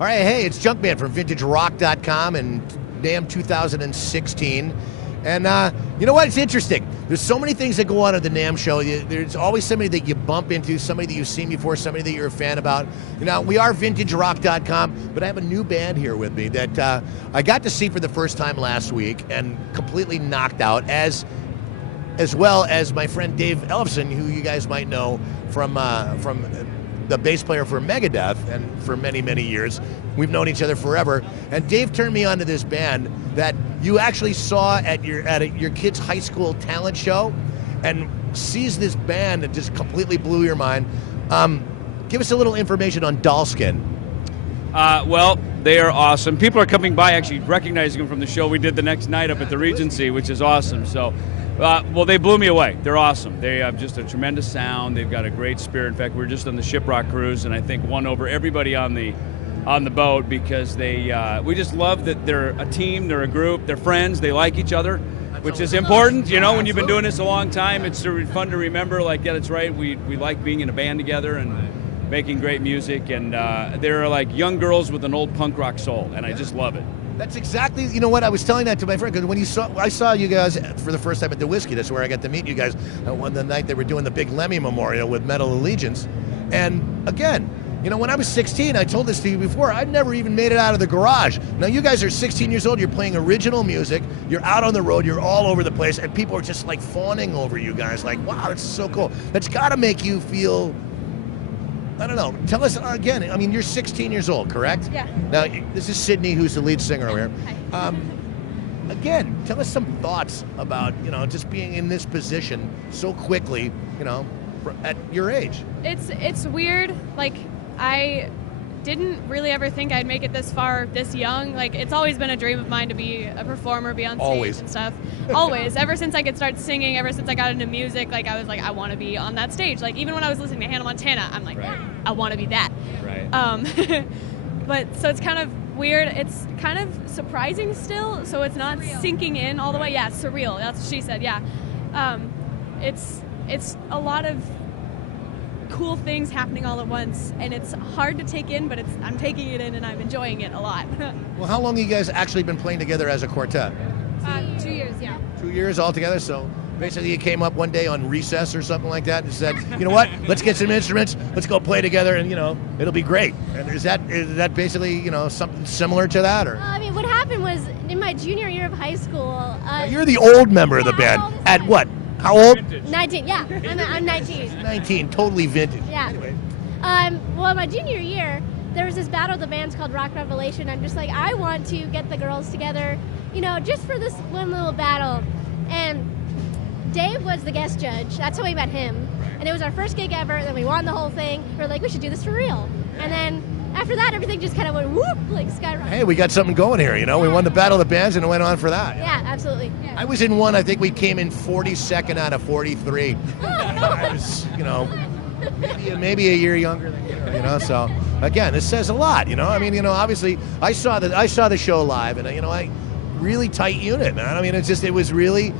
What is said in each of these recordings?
All right, hey, it's Junkman from VintageRock.com and NAMM 2016. And you know what? It's interesting. There's so many things that go on at the NAMM show. There's always somebody that you bump into, somebody that you've seen before, somebody that you're a fan about. You know, we are VintageRock.com, but I have a new band here with me that I got to see for the first time last week and completely knocked out, as well as my friend Dave Ellefson, who you guys might know from the bass player for Megadeth, and for many, many years. We've known each other forever. And Dave turned me on to this band that you actually saw at your kid's high school talent show, and sees this band that just completely blew your mind. Give us a little information on Dollskin. Well, they are awesome. People are coming by actually recognizing them from the show we did the next night up at the Regency, which is awesome. So, well, they blew me away. They're awesome. They have just a tremendous sound. They've got a great spirit. In fact, we were just on the Shiprock cruise, and I think won over everybody on the boat because we just love that they're a team, they're a group, they're friends, they like each other, which is important. You know, when you've been doing this a long time, it's fun to remember. Like, yeah, that's right. We like being in a band together and making great music, and they're like young girls with an old punk rock soul, and I just love it. That's exactly, you know what, I was telling that to my friend, because when I saw you guys for the first time at the Whiskey, that's where I got to meet you guys, on the night they were doing the big Lemmy Memorial with Metal Allegiance. And again, you know, when I was 16, I told this to you before, I'd never even made it out of the garage. Now you guys are 16 years old, you're playing original music, you're out on the road, you're all over the place, and people are just like fawning over you guys, like, wow, that's so cool. That's gotta make you feel, I don't know. Tell us again. I mean, you're 16 years old, correct? Yeah. Now, this is Sydney, who's the lead singer over here. Hi. Again, tell us some thoughts about, you know, just being in this position so quickly, you know, at your age. It's weird. Like, I didn't really ever think I'd make it this far, this young. Like, it's always been a dream of mine to be a performer, be on stage and stuff. Always. Ever since I could start singing, ever since I got into music, like, I was like, I want to be on that stage. Like, even when I was listening to Hannah Montana, I'm like, Right. I want to be that. Right. But so it's kind of weird. It's kind of surprising still, so it's not sinking in all the way. Yeah, surreal. That's what she said. Yeah. It's a lot of cool things happening all at once, and it's hard to take in, but I'm taking it in and I'm enjoying it a lot. Well, how long have you guys actually been playing together as a quartet? 2 years, yeah. 2 years altogether. So basically, you came up one day on recess or something like that and said, you know what? Let's get some instruments. Let's go play together, and you know, it'll be great. And is that basically, you know, something similar to that, or? I mean, what happened was in my junior year of high school. You're the old member of the band. At what? How old? 19. Yeah, I'm 19. 19, totally vintage. Yeah. Anyway. Well, my junior year, there was this battle of the bands called Rock Revelation. I'm just like, I want to get the girls together, you know, just for this one little battle. And Dave was the guest judge. That's how we met him. And it was our first gig ever. And then we won the whole thing. We were like, we should do this for real. And then after that, everything just kind of went whoop, like skyrocketed. Hey, we got something going here, you know. We won the Battle of the Bands and it went on for that. Yeah, absolutely. Yeah. I was in one, I think we came in 42nd out of 43. I was, you know, maybe a year younger than you know. So, again, this says a lot, you know. I mean, you know, obviously, I saw the show live, and, you know, really tight unit, man. I mean, it was really,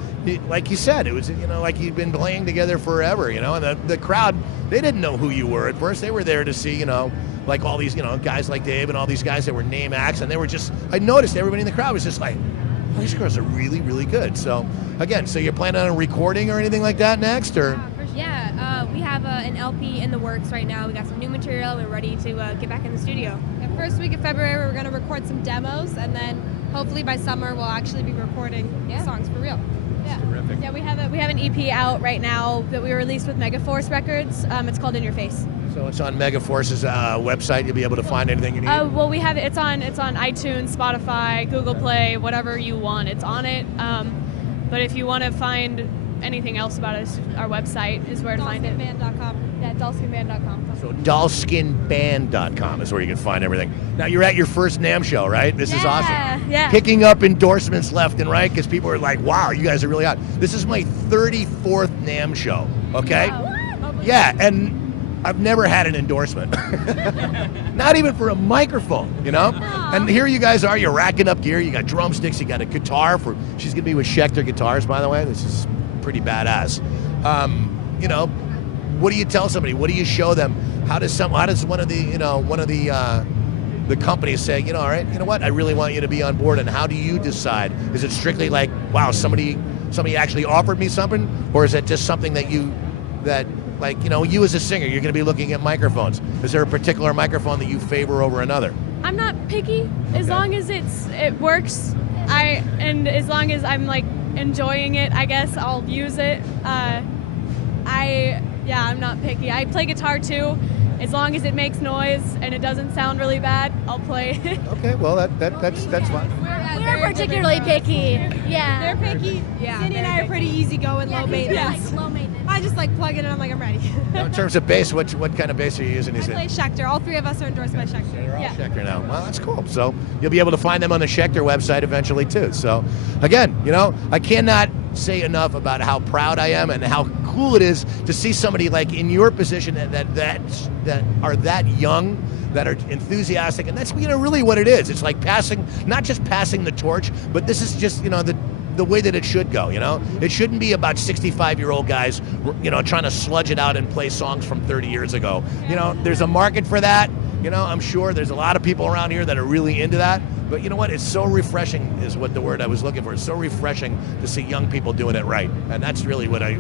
like you said, it was, you know, like you'd been playing together forever, you know. And the crowd, they didn't know who you were at first. They were there to see, you know, like all these, you know, guys like Dave and all these guys that were name acts, and they were just, I noticed everybody in the crowd was just like, oh, these girls are really, really good. So, again, so you're planning on a recording or anything like that next, or? Yeah, we have an LP in the works right now. We got some new material. We're ready to get back in the studio. The first week of February, we're going to record some demos, and then hopefully by summer, we'll actually be recording songs for real. Yeah. Terrific. Yeah, we have an EP out right now that we released with Megaforce Records. It's called In Your Face. So it's on Megaforce's website. You'll be able to find anything you need. Well, we have it. It's on iTunes, Spotify, Google Play, whatever you want. It's on it. But if you want to find anything else about us, our website is where to find it. Dollskinband.com. Yeah, dollskinband.com. So dollskinband.com is where you can find everything. Now, you're at your first NAMM show, right? This is awesome. Yeah. Picking up endorsements left and right because people are like, wow, you guys are really hot. This is my 34th NAMM show, okay? Wow. Yeah, and I've never had an endorsement. Not even for a microphone, you know? Aww. And here you guys are, you're racking up gear, you got drumsticks, you got a guitar she's gonna be with Schecter Guitars, by the way. This is pretty badass. You know, what do you tell somebody? What do you show them? How does one of the the companies say, you know, all right, you know what, I really want you to be on board, and how do you decide? Is it strictly like, wow, somebody actually offered me something, or is it just something that like, you know, you as a singer, you're going to be looking at microphones. Is there a particular microphone that you favor over another? I'm not picky as long as it works. And as long as I'm like enjoying it, I guess I'll use it. I'm not picky. I play guitar too. As long as it makes noise and it doesn't sound really bad, I'll play. Okay, well that's fine. We're particularly picky. Yeah. They're picky. Yeah, Cindy and I are pretty easygoing, low maintenance. Low maintenance. I just like plug it in and I'm like, I'm ready. Now, in terms of bass, what kind of bass are you using? I play Schecter. All three of us are endorsed by Schecter. They're all Yeah. Schecter now. Well, that's cool. So you'll be able to find them on the Schecter website eventually too. So again, you know, I cannot say enough about how proud I am and how cool it is to see somebody like in your position that are that young, that are enthusiastic, and that's, you know, really what it is. It's like not just passing the torch, but this is just, you know, the way that it should go, you know? It shouldn't be about 65-year-old guys, you know, trying to sludge it out and play songs from 30 years ago. You know, there's a market for that. You know, I'm sure there's a lot of people around here that are really into that. But you know what? It's so refreshing is what the word I was looking for. It's so refreshing to see young people doing it right. And that's really what I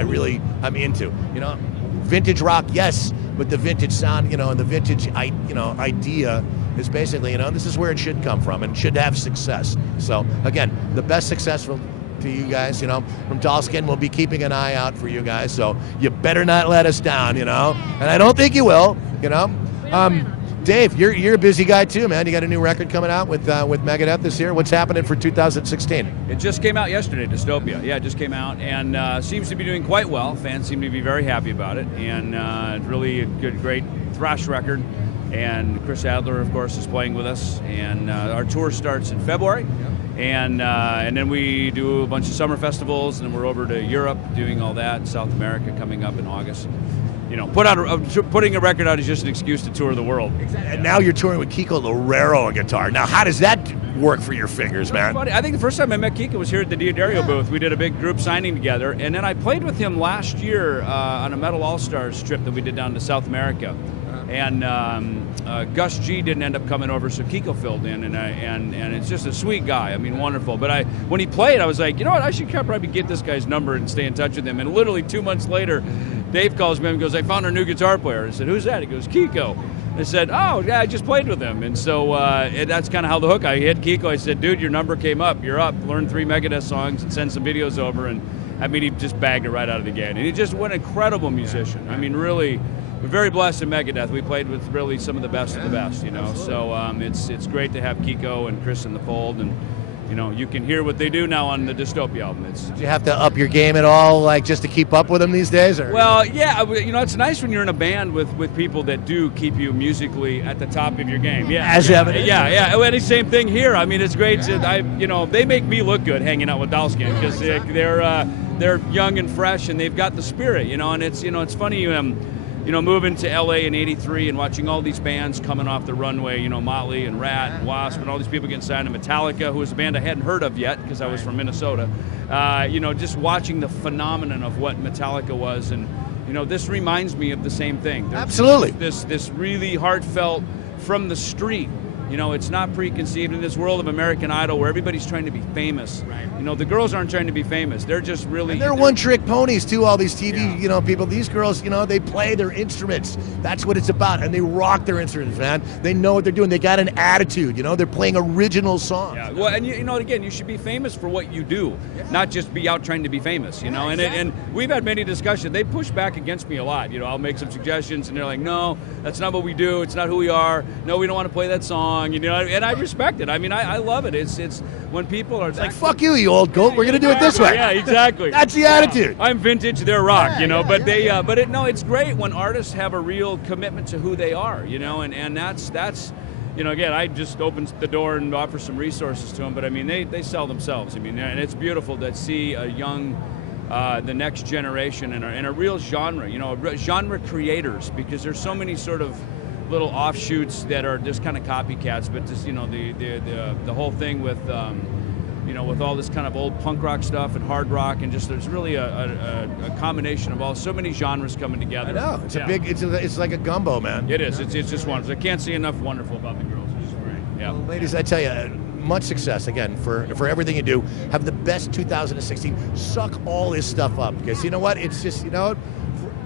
really am into. You know, vintage rock, yes, but the vintage sound, you know, and the vintage, idea is basically, you know, this is where it should come from and should have success. So again, the best successful to you guys, you know, from Tallskin. We'll be keeping an eye out for you guys. So you better not let us down, you know. And I don't think you will, you know. Dave, you're a busy guy too, man. You got a new record coming out with Megadeth this year. What's happening for 2016? It just came out yesterday, Dystopia. Yeah, it just came out, and seems to be doing quite well. Fans seem to be very happy about it, and really a great thrash record. And Chris Adler, of course, is playing with us, and our tour starts in February. And then we do a bunch of summer festivals, and then we're over to Europe doing all that. South America coming up in August. You know, putting a record out is just an excuse to tour the world. Exactly. And now you're touring with Kiko Loureiro on guitar. Now, how does that work for your fingers, man? Funny. I think the first time I met Kiko was here at the Diodario booth. We did a big group signing together, and then I played with him last year on a Metal All-Stars trip that we did down to South America. And Gus G didn't end up coming over, so Kiko filled in, and it's just a sweet guy. I mean, wonderful. But when he played, I was like, you know what? I should probably get this guy's number and stay in touch with him. And literally 2 months later, Dave calls me and goes, I found our new guitar player. I said, who's that? He goes, Kiko. I said, oh, yeah, I just played with him. And so that's kind of how the hook. I hit Kiko. I said, dude, your number came up. You're up. Learn 3 Megadeth songs and send some videos over. And I mean, he just bagged it right out of the gate. And he just an incredible musician. I mean, really, we're very blessed in Megadeth. We played with really some of the best of the best, you know. Absolutely. So it's great to have Kiko and Chris in the fold. And, you know, you can hear what they do now on the Dystopia album. Do you have to up your game at all, like, just to keep up with them these days? Or? Well, yeah, you know, it's nice when you're in a band with people that do keep you musically at the top of your game. Yeah, as evident. Yeah. Well, the same thing here. I mean, it's great. They make me look good hanging out with Tallskin because they're young and fresh and they've got the spirit, you know. And it's funny. Moving to LA in '83 and watching all these bands coming off the runway, you know, Motley and Rat and Wasp and all these people getting signed to Metallica, who was a band I hadn't heard of yet because I was from Minnesota. Just watching the phenomenon of what Metallica was, and you know, this reminds me of the same thing. Absolutely. This really heartfelt from the street. You know, it's not preconceived in this world of American Idol where everybody's trying to be famous. Right. You know, the girls aren't trying to be famous. They're just really... And they're one-trick ponies, too, all these TV, you know, people. These girls, you know, they play their instruments. That's what it's about. And they rock their instruments, man. They know what they're doing. They got an attitude, you know. They're playing original songs. Yeah, well, and you know, again, you should be famous for what you do, not just be out trying to be famous, you know. Exactly. And we've had many discussions. They push back against me a lot. You know, I'll make some suggestions, and they're like, no, that's not what we do. It's not who we are. No, we don't want to play that song, you know. And I respect it. I mean, I love it. It's when people are like, fuck you old goat. We're gonna do it this way. Yeah, exactly. That's the attitude. I'm vintage. They're rock. You know, but it's great when artists have a real commitment to who they are. You know, and that's. You know, again, I just open the door and offer some resources to them. But I mean, they sell themselves. I mean, and it's beautiful to see a young. The next generation in a real genre. You know, genre creators, because there's so many sort of little offshoots that are just kind of copycats, but just, you know, the whole thing with with all this kind of old punk rock stuff and hard rock, and just there's really a combination of so many genres coming together. I know, it's like a gumbo, man. It is. It's just wonderful. I can't say enough wonderful about the girls. Yeah. Well, ladies, I tell you, much success again for everything you do. Have the best 2016. Suck all this stuff up, because you know what? It's just,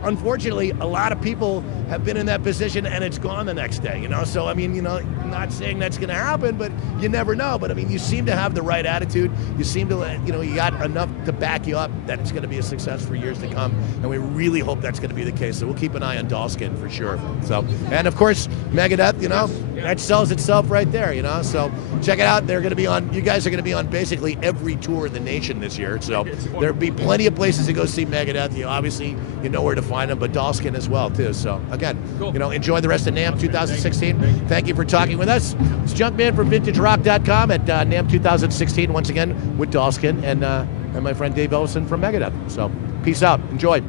unfortunately, a lot of people have been in that position and it's gone the next day, So, I mean, not saying that's going to happen, but you never know. But, I mean, you seem to have the right attitude. You seem to, you got enough to back you up that it's going to be a success for years to come. And we really hope that's going to be the case. So we'll keep an eye on Dollskin for sure. So, and of course, Megadeth, that sells itself right there, So check it out. They're going to be on, you guys are going to be on basically every tour in the nation this year. So there'll be plenty of places to go see Megadeth. Obviously, you know where to find them, but Dollskin as well, too. So, again, enjoy the rest of NAMM 2016. Thank you for talking with us. It's Junkman from VintageRock.com at NAMM 2016, once again, with Dollskin and my friend Dave Ellefson from Megadeth. So, peace out. Enjoy.